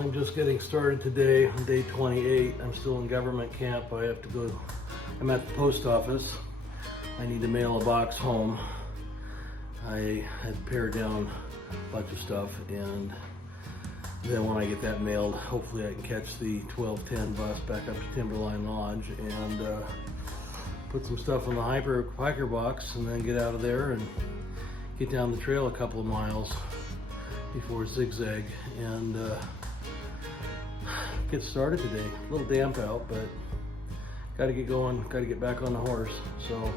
I'm just getting started today on day 28. I'm still in government camp. I have to go, I'm at the post office. I need to mail a box home. I had pared down a bunch of stuff, and then when I get that mailed, hopefully I can catch the 12:10 bus back up to Timberline Lodge and put some stuff in the hiker box and then get out of there and get down the trail a couple of miles before zigzag and get started today. A little damp out, but got to get going, got to get back on the horse. So we'll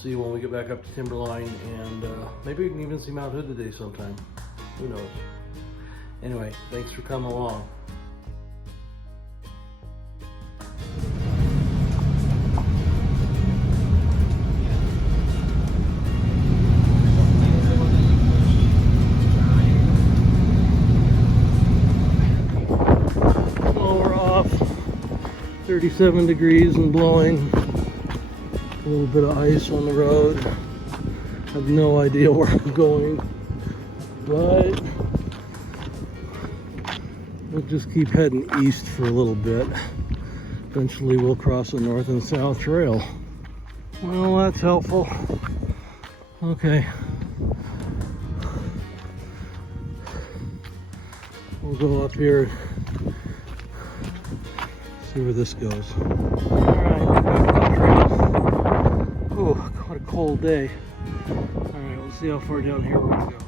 see when we get back up to Timberline, and maybe we can even see Mount Hood today sometime. Who knows? Anyway, thanks for coming along. Well, we're off 37 degrees and blowing. A little bit of ice on the road. I have no idea where I'm going, but we'll just keep heading east for a little bit. Eventually we'll cross the north and south trail. Well, that's helpful. Okay. We'll go up here, see where this goes. Alright, back to the trail. Ooh, what a cold day. Alright, we'll see how far down here we're gonna go.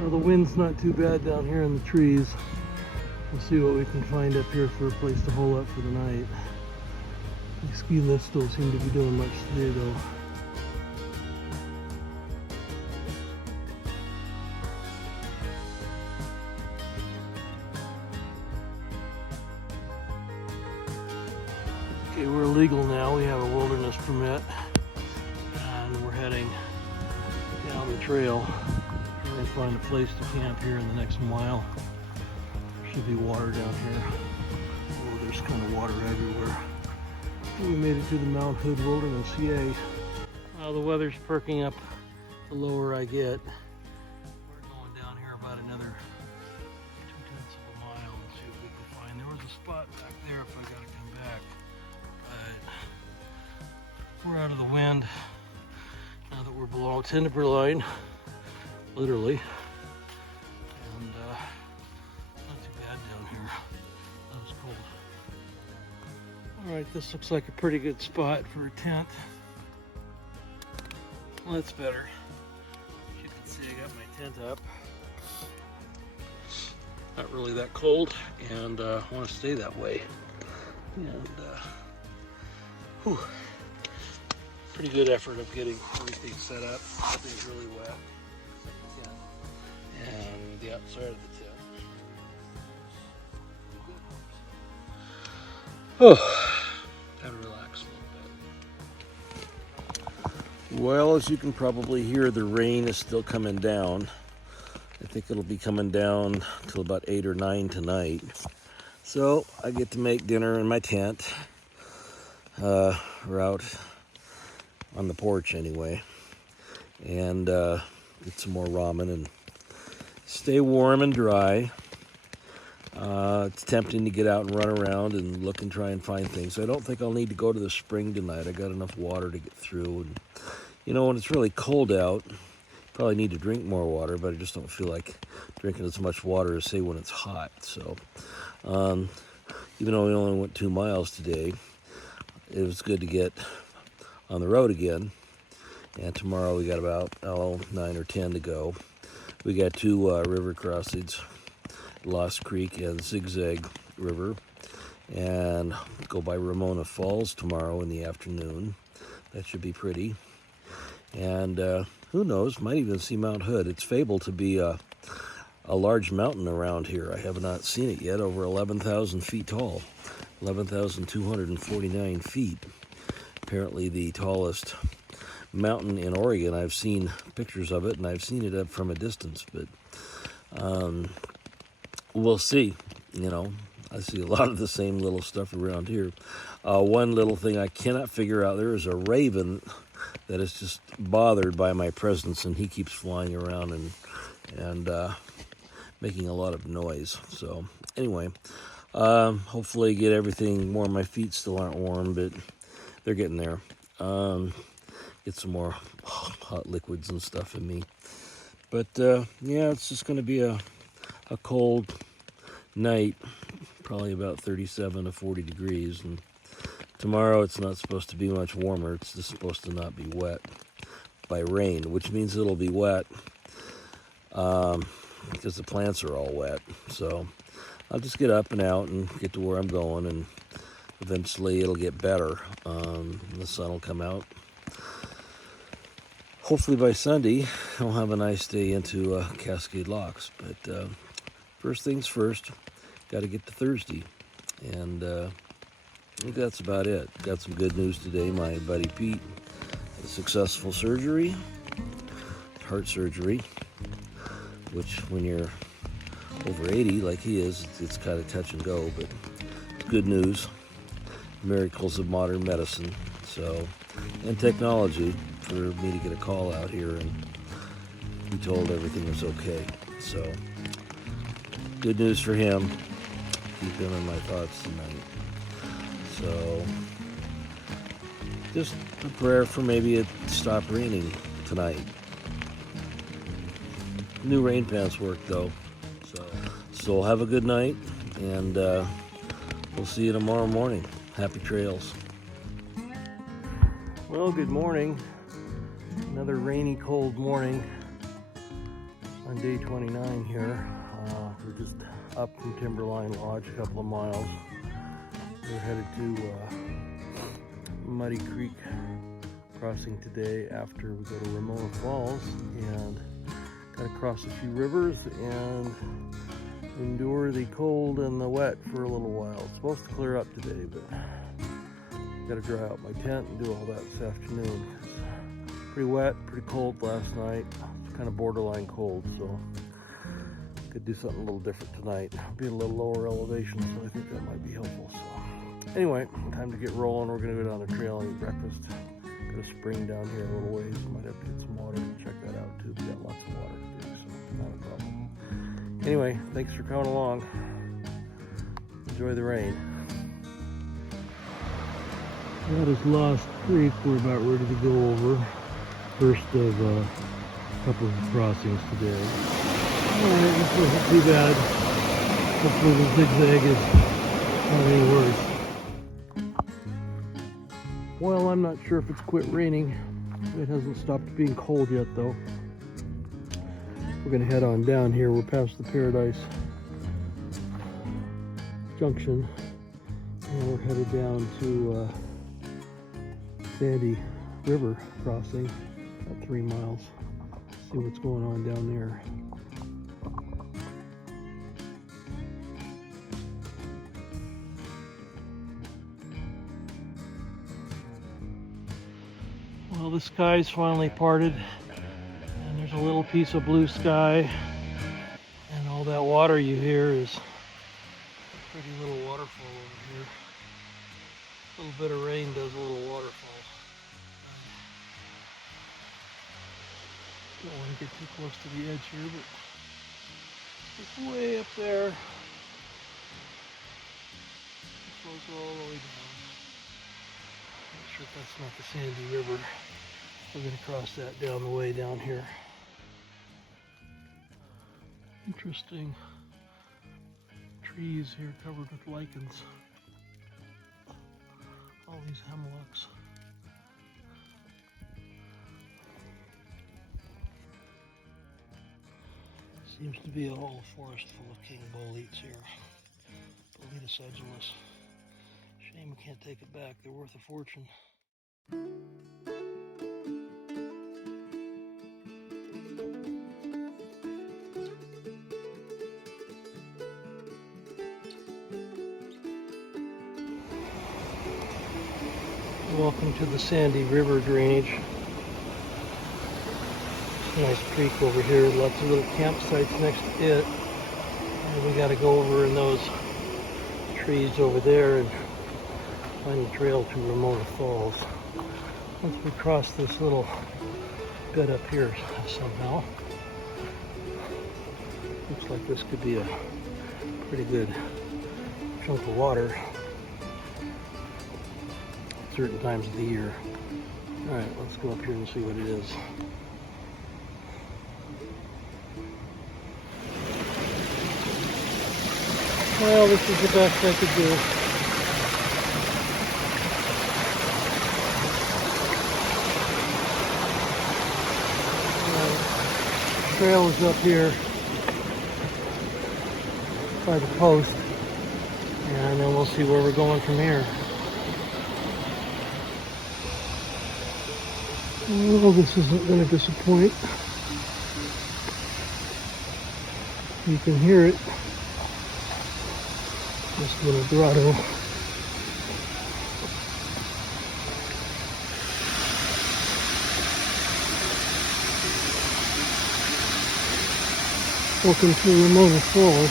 Well, the wind's not too bad down here in the trees. We'll see what we can find up here for a place to hole up for the night. The ski lifts don't seem to be doing much today though. Okay, we're legal now. We have a wilderness permit and we're heading down the trail. We're going to find a place to camp here in the next mile. Should be water down here. Oh, there's kind of water everywhere. We made it to the Mount Hood Wilderness, yay. Well, the weather's perking up the lower I get. We're going down here about another 2/10 of a mile and see what we can find. There was a spot back there if I gotta come back. But we're out of the wind now that we're below Timberline, literally. And not too bad down here. That was cold. Alright, this looks like a pretty good spot for a tent. Well, that's better. As you can see, I got my tent up. Not really that cold, and I want to stay that way. And whew, pretty good effort of getting everything set up. Everything's really wet. And the outside of the tent. Oh, gotta relax a little bit. Well, as you can probably hear, the rain is still coming down. I think it'll be coming down till about 8 or 9 tonight. So I get to make dinner in my tent. We're out on the porch anyway. And get some more ramen and stay warm and dry. It's tempting to get out and run around and look and try and find things. So I don't think I'll need to go to the spring tonight. I got enough water to get through. And you know, when it's really cold out, probably need to drink more water, but I just don't feel like drinking as much water as say when it's hot. So even though we only went 2 miles today, it was good to get on the road again. And tomorrow we got about 9 or 10 to go. We got 2 river crossings, Lost Creek and Zigzag River, and go by Ramona Falls tomorrow in the afternoon. That should be pretty. And who knows, might even see Mount Hood. It's fabled to be a large mountain around here. I have not seen it yet, over 11,000 feet tall, 11,249 feet. Apparently the tallest mountain in Oregon. I've seen pictures of it and I've seen it up from a distance, but we'll see. You know, I see a lot of the same little stuff around here. One little thing I cannot figure out, there is a raven that is just bothered by my presence, and he keeps flying around and making a lot of noise. So anyway, hopefully get everything warm. My feet still aren't warm, but they're getting there. Get some more hot liquids and stuff in me. But yeah, it's just going to be a cold night, probably about 37 to 40 degrees. And tomorrow it's not supposed to be much warmer. It's just supposed to not be wet by rain, which means it'll be wet because the plants are all wet. So I'll just get up and out and get to where I'm going, and eventually it'll get better. The sun will come out. Hopefully by Sunday, I'll have a nice day into Cascade Locks. But first things first, got to get to Thursday. And I think that's about it. Got some good news today. My buddy Pete had a successful surgery, heart surgery, which when you're over 80 like he is, it's kind of touch and go, but it's good news. Miracles of modern medicine, so, and technology, for me to get a call out here and be told everything was okay. So good news for him. Keep him in my thoughts tonight. So just a prayer for maybe it stop raining tonight. New rain pants work though. So have a good night, and we'll see you tomorrow morning. Happy trails. Well, good morning. Another rainy, cold morning on day 29 here. We're just up from Timberline Lodge, a couple of miles. We're headed to Muddy Creek crossing today after we go to Ramona Falls, and gotta cross a few rivers and endure the cold and the wet for a little while. It's supposed to clear up today, but gotta dry out my tent and do all that this afternoon. Pretty wet, pretty cold last night. It's kind of borderline cold, so could do something a little different tonight. Be a little lower elevation, so I think that might be helpful. So anyway, time to get rolling. We're gonna go down the trail and eat breakfast. Got a spring down here a little ways. Might have to get some water and check that out too. We got lots of water to drink, so not a problem. Anyway, thanks for coming along. Enjoy the rain. That is Lost Creek. We're about ready to go over. First of a couple of crossings today. Alright, this wasn't too bad. Hopefully the zigzag is not any worse. Well, I'm not sure if it's quit raining. It hasn't stopped being cold yet though. We're going to head on down here. We're past the Paradise Junction, and we're headed down to Sandy River crossing, about 3 miles. See what's going on down there. Well, the sky's finally parted. There's a little piece of blue sky, and all that water you hear is a pretty little waterfall over here. A little bit of rain does a little waterfall. Don't want to get too close to the edge here, but it's way up there. It flows all the way down. Not sure if that's not the Sandy River. We're going to cross that down the way down here. Interesting trees here covered with lichens. All these hemlocks. Seems to be a whole forest full of king boletes here. Boleta sedulous. Shame we can't take it back. They're worth a fortune. Welcome to the Sandy River drainage. Nice creek over here, lots of little campsites next to it. And we got to go over in those trees over there and find the trail to Ramona Falls. Once we cross this little bit up here somehow. Looks Looks like this could be a pretty good chunk of water at certain times of the year. All right, let's go up here and see what it is. Well, this is the best I could do. The trail is up here by the post, and then we'll see where we're going from here. Oh, this isn't going to disappoint. You can hear it. This little grotto. Welcome to Ramona Falls.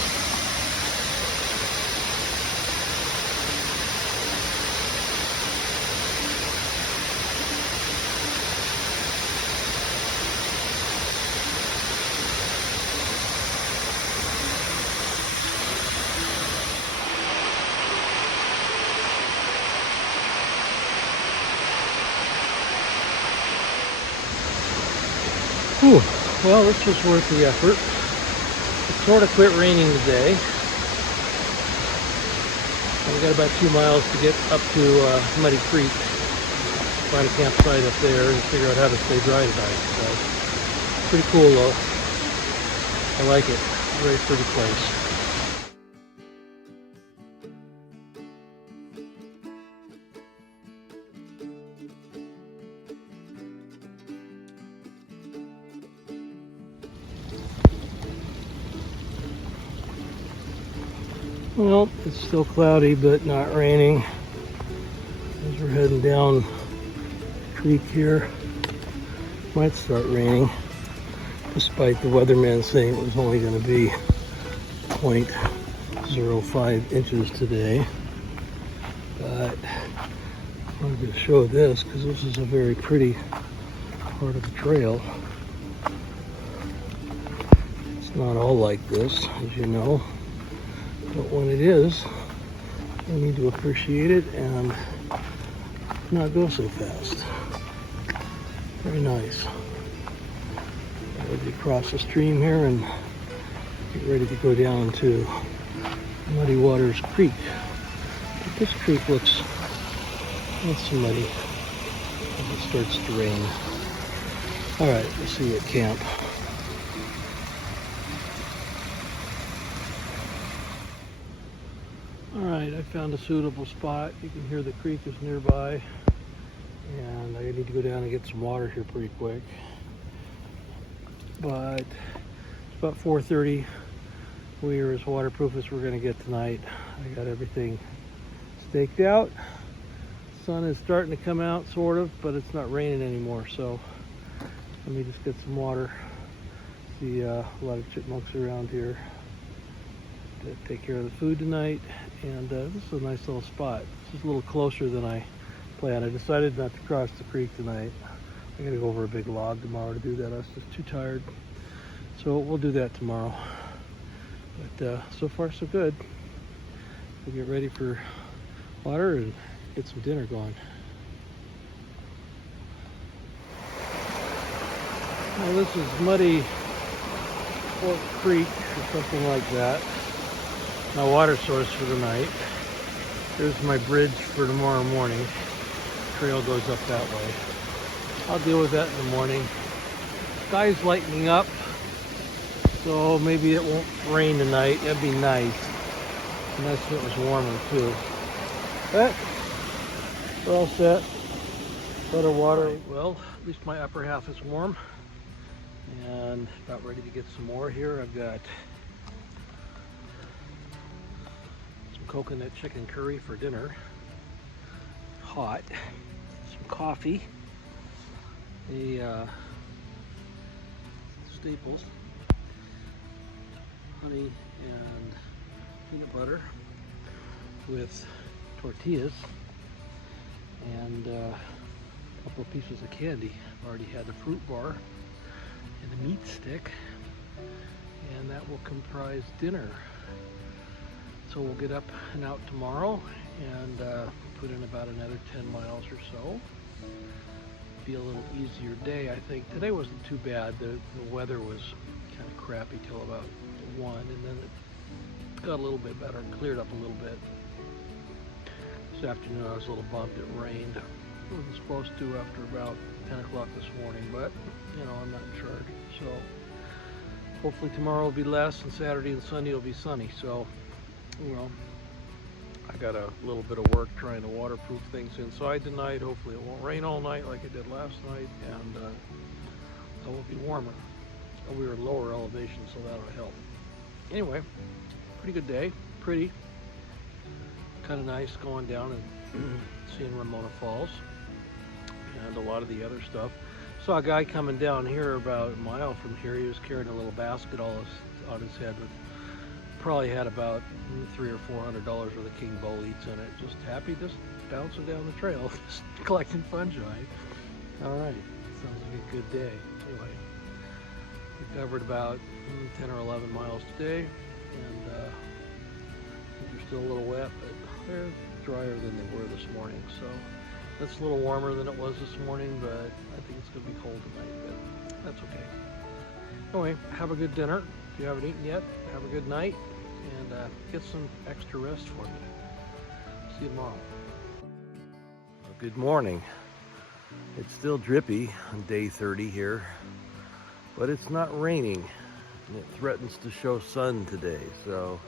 Whew. Well, this was worth the effort. It sort of quit raining today. I've got about 2 miles to get up to Muddy Creek. Find a campsite up there and figure out how to stay dry tonight. So, pretty cool though. I like it. Very pretty place. Well, it's still cloudy, but not raining. As we're heading down the creek here, might start raining, despite the weatherman saying it was only going to be 0.05 inches today. But I wanted to show this because this is a very pretty part of the trail. It's not all like this, as you know. But when it is, you need to appreciate it and not go so fast. Very nice. Ready to cross the stream here and get ready to go down to Muddy Waters Creek. But this creek looks not so muddy as it starts to rain. All right, we'll see you at camp. Alright, I found a suitable spot. You can hear the creek is nearby, and I need to go down and get some water here pretty quick. But it's about 4:30. We are as waterproof as we're going to get tonight. I got everything staked out. Sun is starting to come out, sort of, but it's not raining anymore. So let me just get some water. See a lot of chipmunks around here to take care of the food tonight. And this is a nice little spot. This is a little closer than I planned. I decided not to cross the creek tonight. I gotta go over a big log tomorrow to do that. I was just too tired. So we'll do that tomorrow. But so far so good. We'll get ready for water and get some dinner going. Now this is Muddy Fork Creek or something like that. My water source for the night. Here's my bridge for tomorrow morning. The trail goes up that way. I'll deal with that in the morning. Sky's lightening up, so maybe it won't rain tonight. That'd be nice. And that's if it was warmer too. But we're all set. Better water. Well, at least my upper half is warm. And about ready to get some more here. I've got coconut chicken curry for dinner, hot, some coffee, a Staples, honey and peanut butter with tortillas, and a couple of pieces of candy. I've already had the fruit bar and the meat stick, and that will comprise dinner. So we'll get up and out tomorrow and put in about another 10 miles or so. Be a little easier day, I think. Today wasn't too bad. The weather was kind of crappy till about 1, and then it got a little bit better, cleared up a little bit. This afternoon I was a little bummed it rained. It wasn't supposed to after about 10 o'clock this morning, but you know, I'm not in charge. So hopefully tomorrow will be less, and Saturday and Sunday will be sunny. So, you know, I got a little bit of work trying to waterproof things inside tonight. Hopefully it won't rain all night like it did last night, and it will be warmer. We were lower elevation, so that'll help. Anyway, pretty good day. Pretty. Kind of nice going down and seeing Ramona Falls and a lot of the other stuff. Saw a guy coming down here about a mile from here. He was carrying a little basket on his head with probably had about $300 or $400 worth of king boletes in it. Just happy, just bouncing down the trail, just collecting fungi. All right, sounds like a good day. Anyway, we covered about 10 or 11 miles today, and they're still a little wet, but they're drier than they were this morning. So that's a little warmer than it was this morning, but I think it's going to be cold tonight, but that's okay. Anyway, have a good dinner. If you haven't eaten yet, have a good night, and get some extra rest for me. See you tomorrow. Well, good morning. It's still drippy on day 30 here, but it's not raining, and it threatens to show sun today, so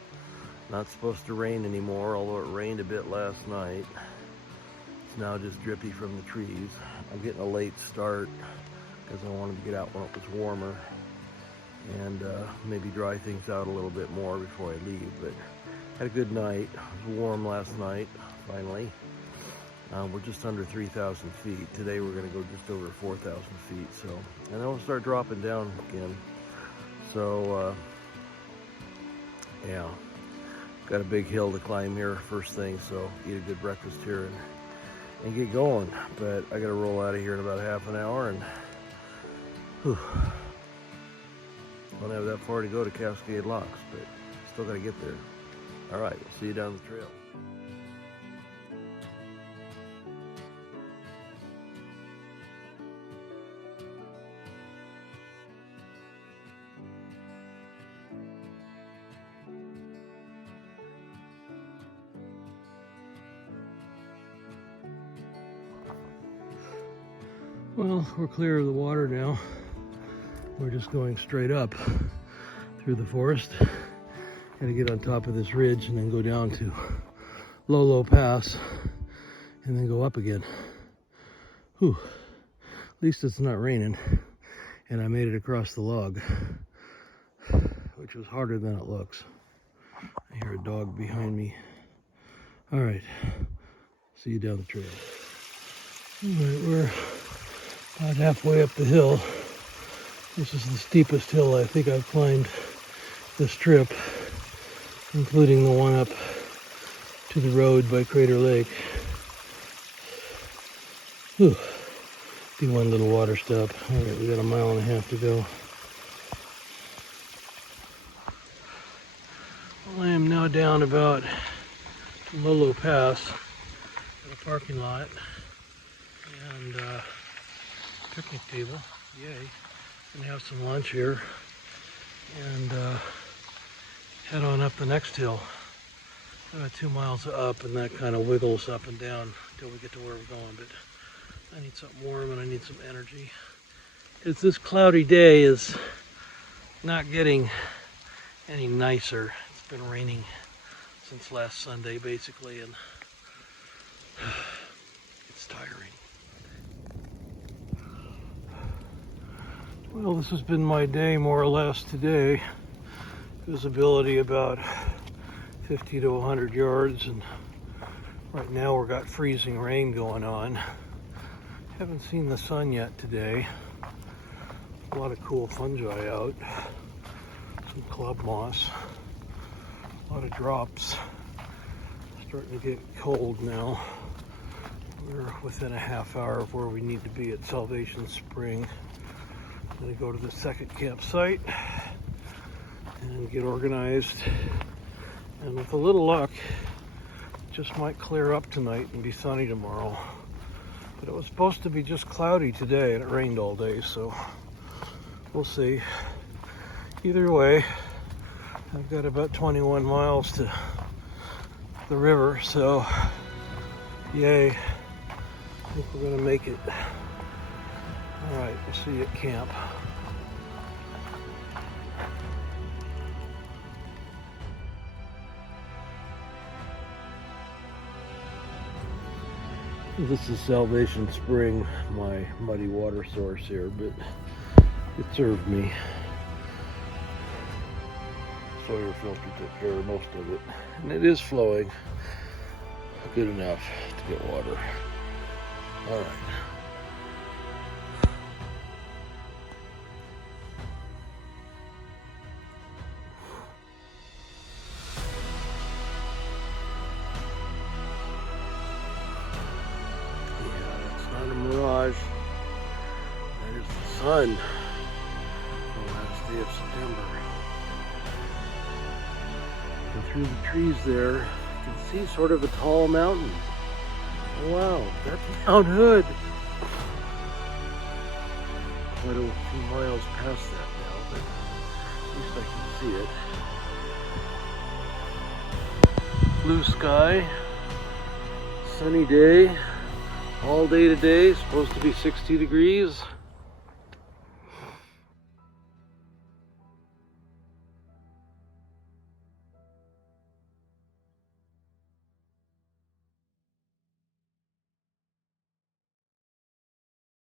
not supposed to rain anymore, although it rained a bit last night. It's now just drippy from the trees. I'm getting a late start because I wanted to get out when it was warmer and maybe dry things out a little bit more before I leave. But had a good night. It was warm last night, finally. We're just under 3,000 feet. Today we're going to go just over 4,000 feet. So, and then we'll start dropping down again. So, yeah, got a big hill to climb here first thing. So eat a good breakfast here and get going. But I got to roll out of here in about half an hour, and whew, don't have that far to go to Cascade Locks, but still got to get there. All right, we'll see you down the trail. Well, we're clear of the water now. We're just going straight up through the forest. Got to get on top of this ridge and then go down to Low Pass and then go up again. Whew. At least it's not raining, and I made it across the log, which was harder than it looks. I hear a dog behind me. All right, see you down the trail. All right, we're about halfway up the hill. This is the steepest hill I think I've climbed this trip, including the one up to the road by Crater Lake. Whew. Be one little water stop. All right, we got 1.5 miles to go. Well, I am now down about Low Pass at a parking lot and picnic table. Yay. Gonna have some lunch here and head on up the next hill. About 2 miles up, and that kind of wiggles up and down until we get to where we're going. But I need something warm and I need some energy, because this cloudy day is not getting any nicer. It's been raining since last Sunday basically, and it's tiring. Well, this has been my day more or less today. Visibility about 50 to 100 yards, and right now we've got freezing rain going on. Haven't seen the sun yet today. A lot of cool fungi out. Some club moss. A lot of drops. Starting to get cold now. We're within a half hour of where we need to be at Salvation Spring. I'm going to go to the second campsite and get organized. And with a little luck, it just might clear up tonight and be sunny tomorrow. But it was supposed to be just cloudy today, and it rained all day, so we'll see. Either way, I've got about 21 miles to the river, so yay. I think we're gonna make it. All right, we'll see you at camp. This is Salvation Spring, my muddy water source here, but it served me. Sawyer filter took care of most of it, and it is flowing good enough to get water. All right. Not a mirage. That is the sun. The last day of September. And through the trees there, you can see sort of a tall mountain. Oh wow, that's Mount Hood. Quite a few miles past that now, but at least I can see it. Blue sky, sunny day. All day today, supposed to be 60 degrees.